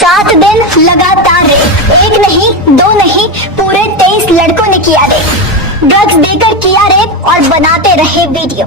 7 दिन लगातार रेप, एक नहीं दो नहीं पूरे 23 लड़कों ने किया रेप। ड्रग्स देकर किया रेप और बनाते रहे वीडियो।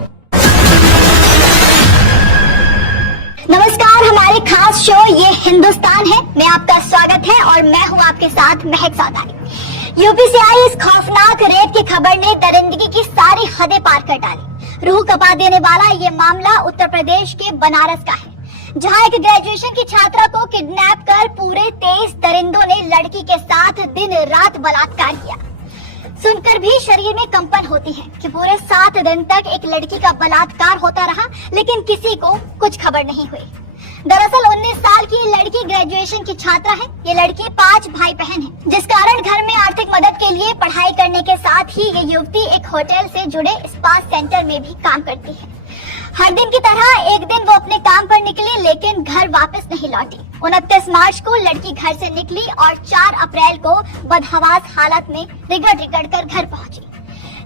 नमस्कार, हमारे खास शो ये हिंदुस्तान है में आपका स्वागत है और मैं हूँ आपके साथ महक सौदानी। यूपी से आई इस खौफनाक रेप की खबर ने दरिंदगी की सारी हदें पार कर डाली। रूह कपा देने वाला ये मामला उत्तर प्रदेश के बनारस का है, जहां एक ग्रेजुएशन की छात्रा को किडनैप कर पूरे 23 दरिंदों ने लड़की के साथ दिन रात बलात्कार किया। सुनकर भी शरीर में कंपन होती है कि पूरे 7 दिन तक एक लड़की का बलात्कार होता रहा, लेकिन किसी को कुछ खबर नहीं हुई। दरअसल 19 साल की ये लड़की ग्रेजुएशन की छात्रा है। ये लड़की 5 भाई बहन है, जिस कारण घर में आर्थिक मदद के लिए पढ़ाई करने के साथ ही ये युवती एक होटल से जुड़े स्पा सेंटर में भी काम करती है। हर दिन की तरह एक दिन वो अपने काम पर निकली, लेकिन घर वापस नहीं लौटी। 29 मार्च को लड़की घर से निकली और 4 अप्रैल को बदहवास हालत में रिगड़ कर घर पहुंची।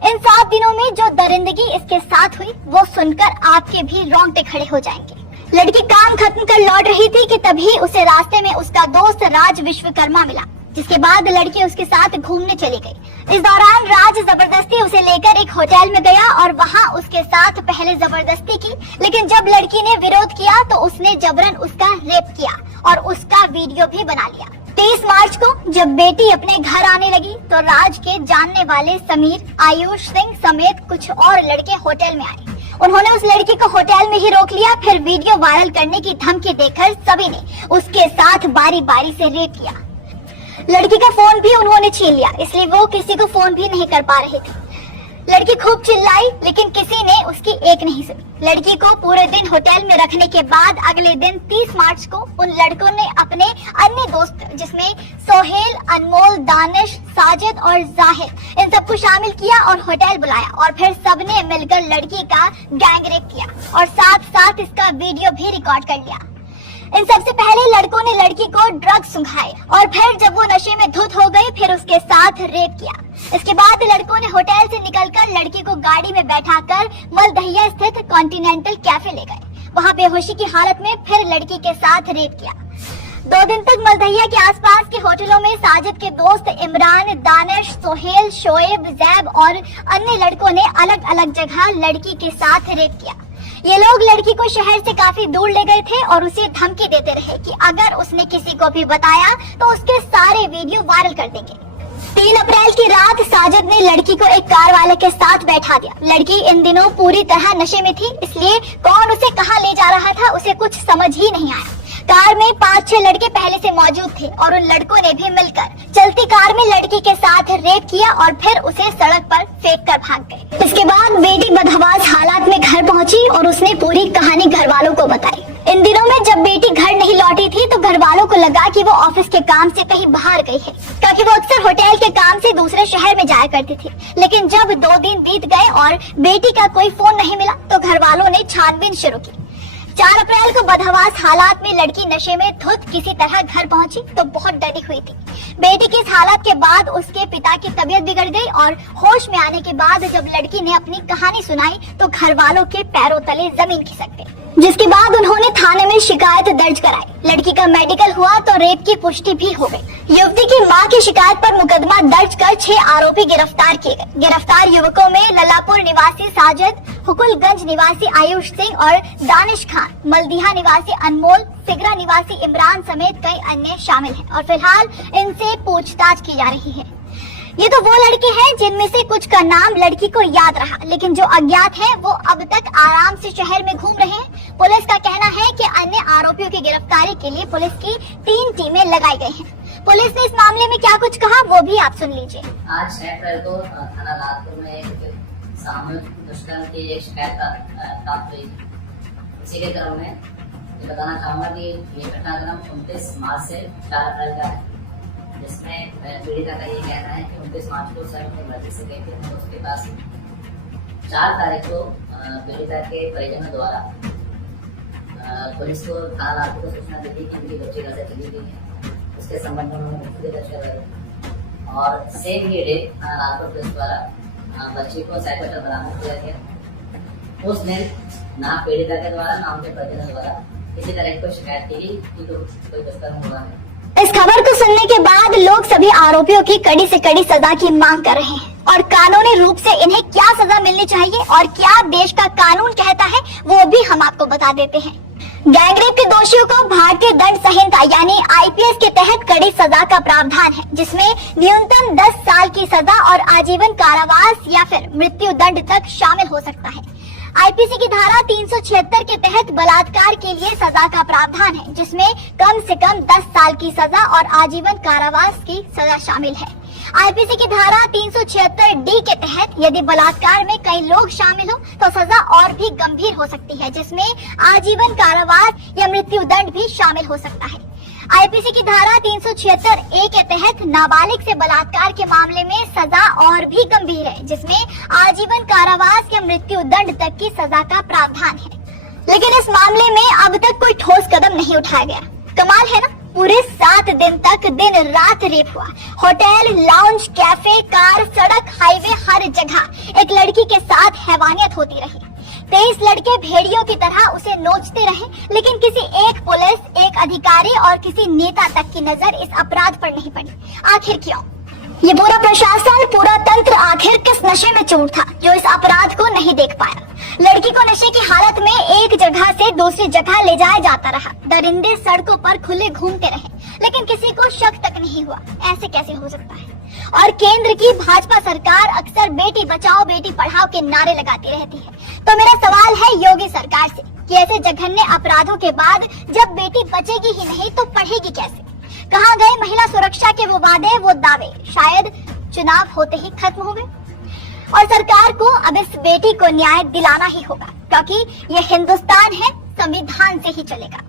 इन 7 दिनों में जो दरिंदगी इसके साथ हुई वो सुनकर आपके भी रोंगटे खड़े हो जाएंगे। लड़की काम खत्म कर लौट रही थी कि तभी उसे रास्ते में उसका दोस्त राज विश्वकर्मा मिला, जिसके बाद लड़की उसके साथ घूमने चली गई। इस दौरान राज जबरदस्ती उसे लेकर एक होटल में गया और वहां उसके साथ पहले जबरदस्ती की, लेकिन जब लड़की ने विरोध किया तो उसने जबरन उसका रेप किया और उसका वीडियो भी बना लिया। 23 मार्च को जब बेटी अपने घर आने लगी तो राज के जानने वाले समीर, आयुष सिंह समेत कुछ और लड़के होटल में आए। उन्होंने उस लड़की को होटल में ही रोक लिया। फिर वीडियो वायरल करने की धमकी देकर सभी ने उसके साथ बारी बारी से रेप किया। लड़की का फोन भी उन्होंने छीन लिया, इसलिए वो किसी को फोन भी नहीं कर पा रहे थे। लड़की खूब चिल्लाई, लेकिन किसी ने उसकी एक नहीं सुनी। लड़की को पूरे दिन होटल में रखने के बाद अगले दिन 30 मार्च को उन लड़कों ने अपने अन्य दोस्त, जिसमें सोहेल, अनमोल, दानिश, साजिद और जाहिर, इन सबको शामिल किया और होटल बुलाया और फिर सबने मिलकर लड़की का गैंग रेप किया और साथ साथ इसका वीडियो भी रिकॉर्ड कर लिया। इन सबसे पहले लड़कों ने लड़की को ड्रग्स सुंघाए और फिर जब वो नशे में धुत हो गई फिर उसके साथ रेप किया। इसके बाद लड़कों ने होटल से निकलकर लड़की को गाड़ी में बैठाकर मलदहिया स्थित कॉन्टिनेंटल कैफे ले गए। वहां बेहोशी की हालत में फिर लड़की के साथ रेप किया। 2 दिन तक मलदहिया के आसपास के होटलों में साजिद के दोस्त इमरान, दानिश, सोहेल, शोएब, जैब और अन्य लड़कों ने अलग अलग जगह लड़की के साथ रेप किया। ये लोग लड़की को शहर से काफी दूर ले गए थे और उसे धमकी देते रहे कि अगर उसने किसी को भी बताया तो उसके सारे वीडियो वायरल कर देंगे। 3 अप्रैल की रात साजिद ने लड़की को एक कार वाले के साथ बैठा दिया। लड़की इन दिनों पूरी तरह नशे में थी, इसलिए कौन उसे कहां ले जा रहा था उसे कुछ समझ ही नहीं आया। कार में 5-6 लड़के पहले से मौजूद थे और उन लड़कों ने भी मिलकर चलती कार में लड़की के साथ रेप किया और फिर उसे सड़क पर फेंक कर भाग गए। इसके बाद बेटी बदहवास हालात में घर पहुंची और उसने पूरी कहानी घर वालों को बताई। इन दिनों में जब बेटी घर नहीं लौटी थी तो घर वालों को लगा कि वो ऑफिस के काम से कहीं बाहर गई है, क्योंकि वो अक्सर होटल के काम से दूसरे शहर में जाया करती थी। लेकिन जब 2 दिन बीत गए और बेटी का कोई फोन नहीं मिला तो घर वालों ने छानबीन शुरू की। 4 अप्रैल को बदहवास हालात में लड़की नशे में धुत किसी तरह घर पहुंची तो बहुत डरी हुई थी। बेटी की इस हालत के बाद उसके पिता की तबीयत बिगड़ गई और होश में आने के बाद जब लड़की ने अपनी कहानी सुनाई तो घर वालों के पैरों तले जमीन खिसक गई, जिसके बाद उन्होंने थाने में शिकायत दर्ज कराई। लड़की का मेडिकल हुआ तो रेप की पुष्टि भी हो गई। युवती की मां की शिकायत पर मुकदमा दर्ज कर 6 आरोपी गिरफ्तार किए गए। गिरफ्तार युवकों में ललापुर निवासी साजिद, हुकुलगंज निवासी आयुष सिंह और दानिश खान, मलदहिया निवासी अनमोल, सिगरा निवासी इमरान समेत कई अन्य शामिल हैं और फिलहाल इनसे पूछताछ की जा रही है। ये तो वो लड़के हैं जिनमें से कुछ का नाम लड़की को याद रहा, लेकिन जो अज्ञात हैं वो अब तक आराम से शहर में घूम रहे हैं। पुलिस का कहना है कि अन्य आरोपियों की गिरफ्तारी के लिए पुलिस की 3 टीमें लगाई गई हैं। पुलिस ने इस मामले में क्या कुछ कहा वो भी आप सुन लीजिए। आज 6 अप्रैल को थाना लालपुर में एक सामूहिक दुष्कर्म की एक शिकायत प्राप्त हुई। इसी के क्रम में ये बताना चाहूंगा कि ये घटनाक्रम 29 मार्च से 4 अप्रैल का है, जिसमें पीड़िता का ये कहना है कि 29 मार्च को सर अपनी मर्जी से गए थे उसके पास। 4 तारीख को पीड़िता के परिजनों द्वारा पुलिस को थाना लालपुर को सूचना दी थी कि उनकी बच्ची घर से चली गई है। उसके संबंध में उन्होंने मुख्य दर्ज करवाई और सेम ही डे थाना लालपुर पुलिस द्वारा बच्ची को साइबर बरामद किया गया। उस दिन ना पीड़िता के द्वारा ना उनके परिजनों द्वारा किसी तरह की कोई शिकायत की गई कि कोई दुष्कर्म हुआ है। इस खबर को सुनने के बाद लोग सभी आरोपियों की कड़ी से कड़ी सजा की मांग कर रहे हैं और कानूनी रूप से इन्हें क्या सजा मिलनी चाहिए और क्या देश का कानून कहता है वो भी हम आपको बता देते हैं। गैंगरेप के दोषियों को भारतीय दंड संहिता यानी आईपीसी के तहत कड़ी सजा का प्रावधान है, जिसमें न्यूनतम 10 साल की सजा और आजीवन कारावास या फिर मृत्यु दंड तक शामिल हो सकता है। आईपीसी की धारा 376 के तहत बलात्कार के लिए सजा का प्रावधान है, जिसमें कम से कम 10 साल की सजा और आजीवन कारावास की सजा शामिल है। आईपीसी की धारा 376 डी के तहत यदि बलात्कार में कई लोग शामिल हो तो सजा और भी गंभीर हो सकती है, जिसमें आजीवन कारावास या मृत्यु दंड भी शामिल हो सकता है। आईपीसी की धारा 376 ए के तहत नाबालिग से बलात्कार के मामले में सजा और भी गंभीर है, जिसमें आजीवन कारावास या मृत्यु दंड तक की सजा का प्रावधान है। लेकिन इस मामले में अब तक कोई ठोस कदम नहीं उठाया गया। कमाल है ना, पूरे 7 दिन तक दिन रात रेप हुआ। होटल, लाउंज, कैफे, कार, सड़क, हाईवे, हर जगह एक लड़की के साथ हैवानियत होती रही। 23 लड़के भेड़ियों की तरह उसे नोचते रहे, लेकिन किसी एक पुलिस, एक अधिकारी और किसी नेता तक की नजर इस अपराध पर नहीं पड़ी। आखिर क्यों? ये पूरा प्रशासन, पूरा तंत्र आखिर किस नशे में चूर था जो इस अपराध को नहीं देख पाया? लड़की को नशे की हालत में एक जगह से दूसरी जगह ले जाया जाता रहा। दरिंदे सड़कों पर खुले घूमते रहे, लेकिन किसी को शक तक नहीं हुआ। ऐसे कैसे हो सकता है? और केंद्र की भाजपा सरकार अक्सर बेटी बचाओ बेटी पढ़ाओ के नारे लगाती रहती है। तो मेरा सवाल है योगी सरकार से कि ऐसे जघन्य अपराधों के बाद जब बेटी बचेगी ही नहीं तो पढ़ेगी कैसे? कहाँ गए महिला सुरक्षा के वो वादे, वो दावे? शायद चुनाव होते ही खत्म हो गए। और सरकार को अब इस बेटी को न्याय दिलाना ही होगा, क्योंकि ये हिंदुस्तान है, संविधान से ही चलेगा।